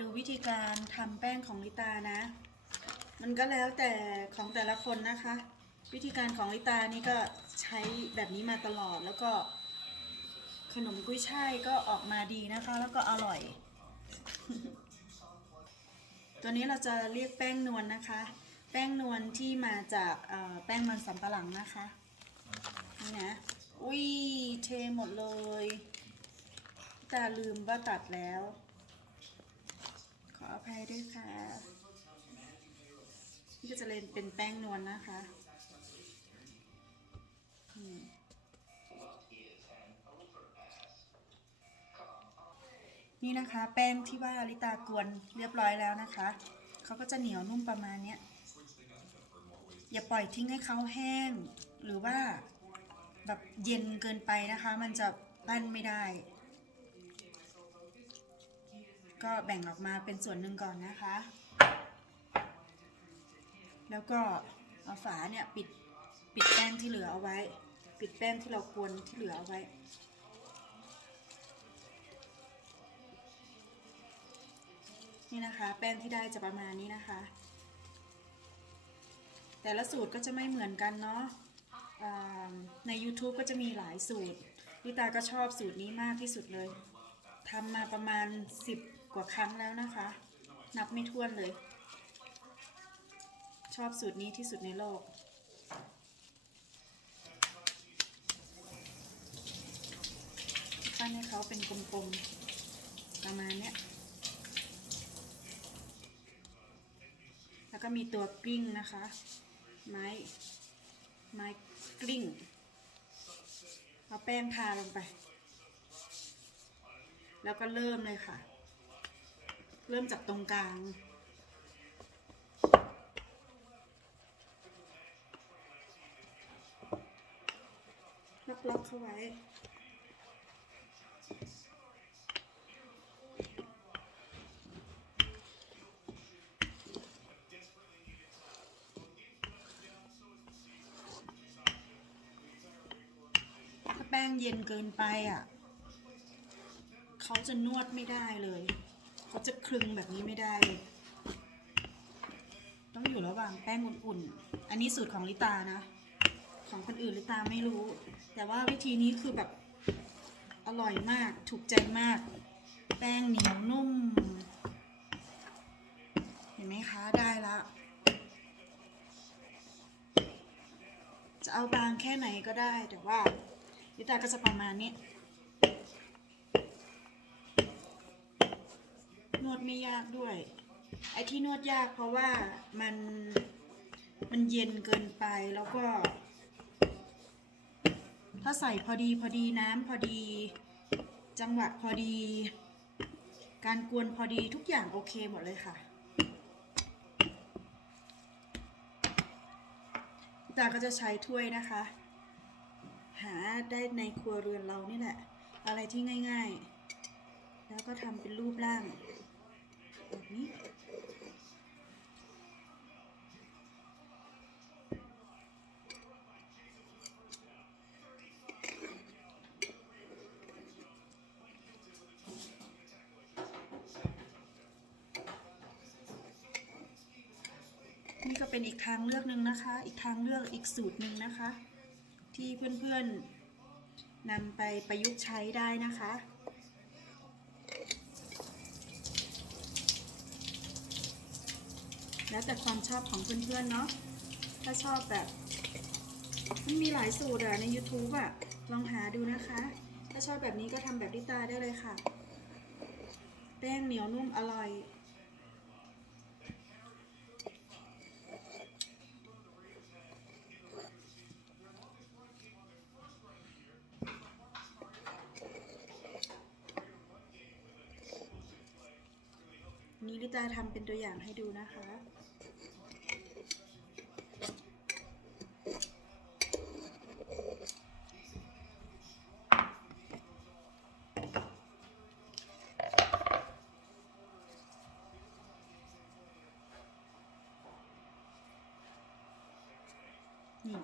ดูวิธีการทำแป้งของลิตานะ มันก็แล้วแต่ของแต่ละคนนะคะ วิธีการของลิตานี่ก็ใช้แบบนี้มาตลอดแล้วก็ ขนมกุ้ยช่ายก็ออกมาดีนะคะ แล้วก็อร่อย ตัวนี้เราจะเรียกแป้งนวลนะคะ แป้งนวลที่มาจากแป้งมันสำปะหลังนะคะนี่นะอุ้ยเทหมดเลย ตาลืมว่าตัดแล้ว ภัยด้วยค่ะ นี่ก็จะเล่นเป็นแป้งนวลนะคะนี่นะคะ แป้งที่ว่าลิตากวนเรียบร้อยแล้วนะคะเขาก็จะเหนียวนุ่มประมาณนี้อย่าปล่อยทิ้งให้เขาแห้ง หรือว่าแบบเย็นเกินไปนะคะ มันจะปั้นไม่ได้ ก็แบ่งออกมาเป็นส่วนหนึ่งก่อนนะคะ แล้วก็เอาฝาเนี่ยปิดปิดแป้งที่เหลือเอาไว้ ปิดแป้งที่เรากวนที่เหลือเอาไว้ นี่นะคะ แป้งที่ได้จะประมาณนี้นะคะ แต่ละสูตรก็จะไม่เหมือนกันเนาะใน YouTube ก็จะมีหลายสูตรลิตาก็ชอบสูตรนี้มากที่สุดเลยทำมาประมาณ 10 กว่าครั้งแล้วนะคะ นับไม่ถ้วนเลย ชอบสูตรนี้ที่สุดในโลก ปั้นให้เขาเป็นกลมๆ ประมาณเนี้ย แล้วก็มีตัวกลิ้งนะคะ ไม้ ไม้กลิ้ง เอาแป้งทาลงไปแล้วก็เริ่มเลยค่ะ เริ่มจากตรงกลาง ล็อกๆเข้าไว้ ถ้าแป้งเย็นเกินไปอะ เขาจะนวดไม่ได้เลย เขาจะคลึงแบบนี้ไม่ได้เลยต้องอยู่ระหว่างแป้งอุ่นๆ อันนี้สูตรของลิตานะ ของคนอื่นลิตาไม่รู้ แต่ว่าวิธีนี้คือแบบอร่อยมาก ถูกใจมาก แป้งเหนียวนุ่ม เห็นไหมคะ ได้ละ จะเอาบางแค่ไหนก็ได้ แต่ว่าลิตาก็จะประมาณนี้ นวด ไม่ยากด้วย ไอ้ที่นวดยากเพราะว่ามันมันเย็นเกินไปแล้วก็ ถ้าใส่พอดีพอดีน้ำพอดี จังหวะพอดี การกวนพอดีทุกอย่างโอเคหมดเลยค่ะ ตาก็จะใช้ถ้วยนะคะ หาได้ในครัวเรือนเรานี่แหละ อะไรที่ง่าย ๆ แล้วก็ทำเป็นรูปร่าง แบบนี้ นี่ก็เป็นอีกทางเลือกหนึ่งนะคะ อีกทางเลือกอีกสูตรหนึ่งนะคะ ที่เพื่อนๆนำไปประยุกต์ใช้ได้นะคะ แล้วแต่ความชอบของเพื่อนๆเนาะถ้าชอบแบบ มันมีหลายสูตรอะใน YouTube อะลองหาดูนะคะ ถ้าชอบแบบนี้ก็ทำแบบดิตาได้เลยค่ะ แป้งเหนียวนุ่มอร่อยนี้ลิตาทำเป็นตัวอย่างให้ดูนะคะ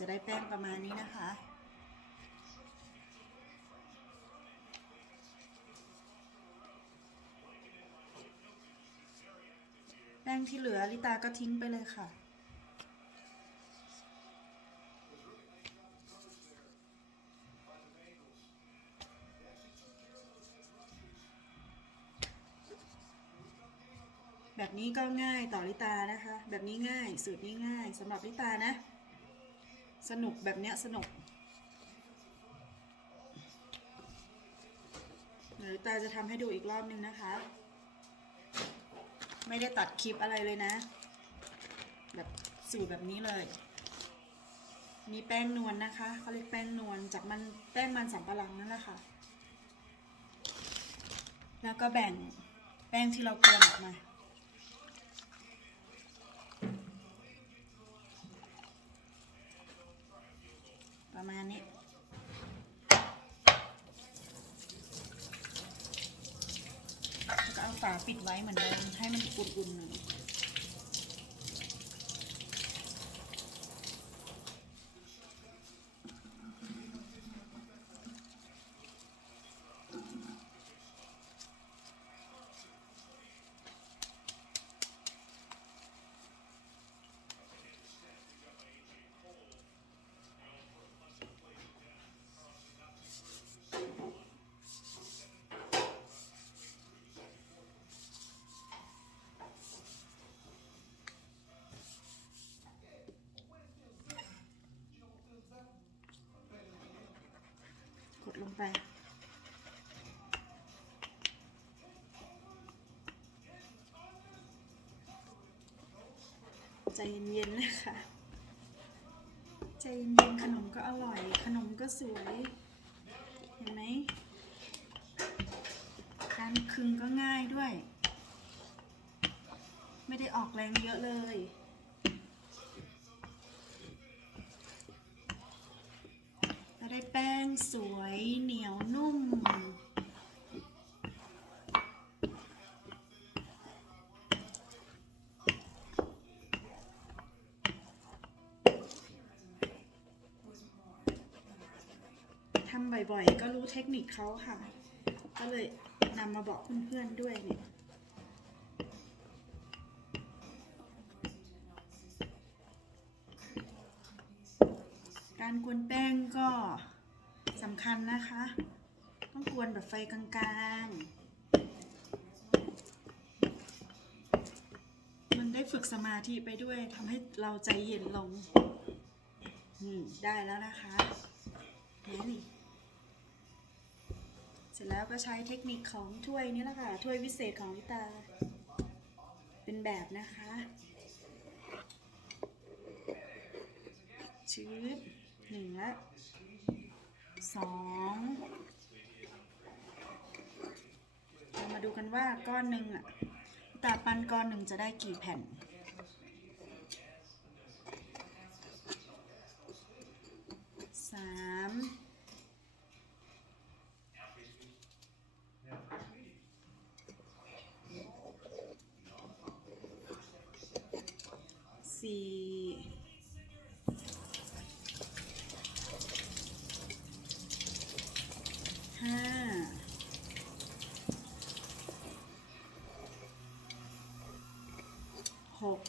จะได้แป้งประมาณนี้นะคะ แป้งที่เหลือลิตาก็ทิ้งไปเลยค่ะ แบบนี้ก็ง่ายต่อลิตานะคะ แบบนี้ง่ายสูตรนี้ง่ายสำหรับลิตานะ สนุกแบบเนี้ยสนุกเดี๋ยวตาจะทำให้ดูอีกรอบนึงนะคะ ไม่ได้ตัดคลิปอะไรเลยนะ แบบสูตรแบบนี้เลย มีแป้งนวลนะคะเขาเรียกแป้งนวลจากมันแป้งมันสำปะหลังนั่นแหละค่ะ แล้วก็แบ่งแป้งที่เรากวนออกมา ประมาณนี้ แล้วก็เอาฝา ปิดไว้เหมือนเดิมให้มันอุ่นๆหน่อย ไป ใจเย็นๆนะคะ ใจเย็นๆขนมก็อร่อย ขนมก็สวย เห็นไหมการคึงก็ง่ายด้วย ไม่ได้ออกแรงเยอะเลย แป้งสวยเหนียวนุ่ม ทำบ่อยๆ ก็รู้เทคนิคเขาค่ะ ก็เลยนำมาบอกเพื่อนๆด้วยเนี่ยำคัญนะคะ ต้องกวนแบบไฟกลางๆ มันได้ฝึกสมาธิไปด้วยทำให้เราใจเย็นลงอืมได้แล้วนะคะนี่เสร็จแล้วก็ใช้เทคนิคของถ้วยนี้แหละค่ะ ถ้วยวิเศษของลิตา เป็นแบบนะคะชื้อหนึ่งละ สองเรามาดูกันว่าก้อนหนึ่งอะตาปันก้อนหนึ่งจะได้กี่แผ่น สามสี่ห้าหก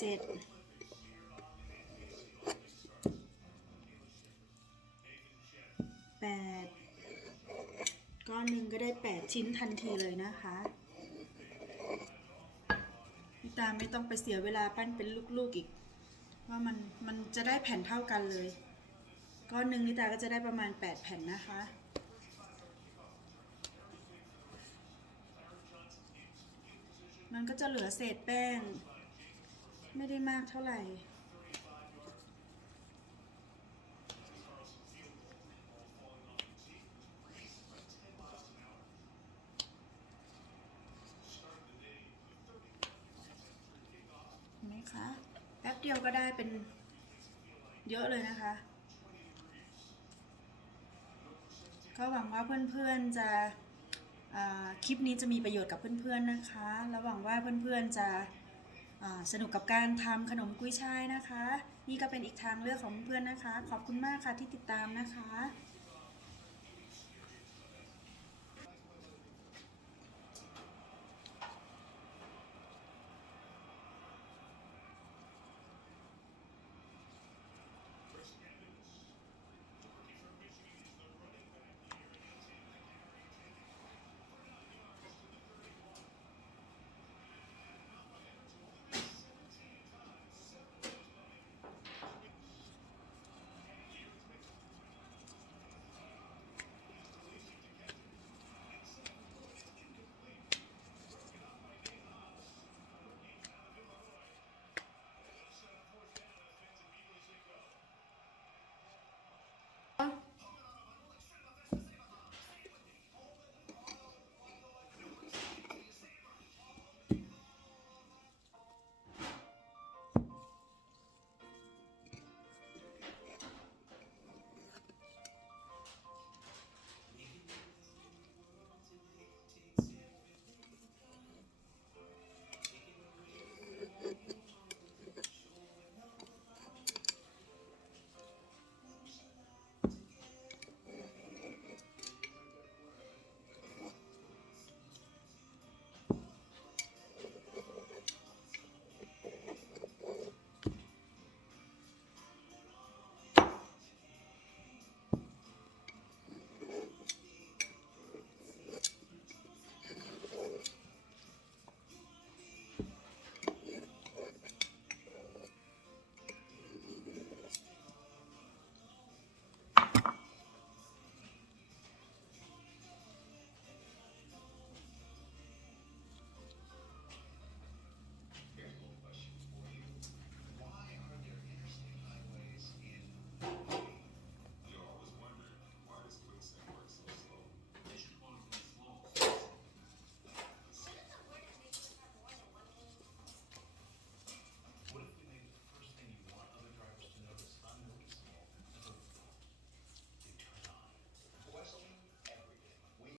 เจ็ดแปดก้อนหนึ่งก็ได้แปดชิ้นทันทีเลยนะคะพี่ตาไม่ต้องไปเสียเวลาปั้นเป็นลูกๆอีก ว่ามันมันจะได้แผ่นเท่ากันเลย ก้อนหนึ่งนิตาก็จะได้ประมาณ 8 แผ่นนะคะมันก็จะเหลือเศษแป้ง ไม่ได้มากเท่าไหร่เห็นไหมคะ แป๊บเดียวก็ได้เป็นเยอะเลยนะคะ ก็หวังว่าเพื่อนๆจะคลิปนี้จะมีประโยชน์กับเพื่อนๆนะคะ แล้วหวังว่าเพื่อนๆจะ สนุกกับการทำขนมกุ้ยช่ายนะคะ นี่ก็เป็นอีกทางเลือกของเพื่อนๆนะคะ ขอบคุณมากค่ะที่ติดตามนะคะ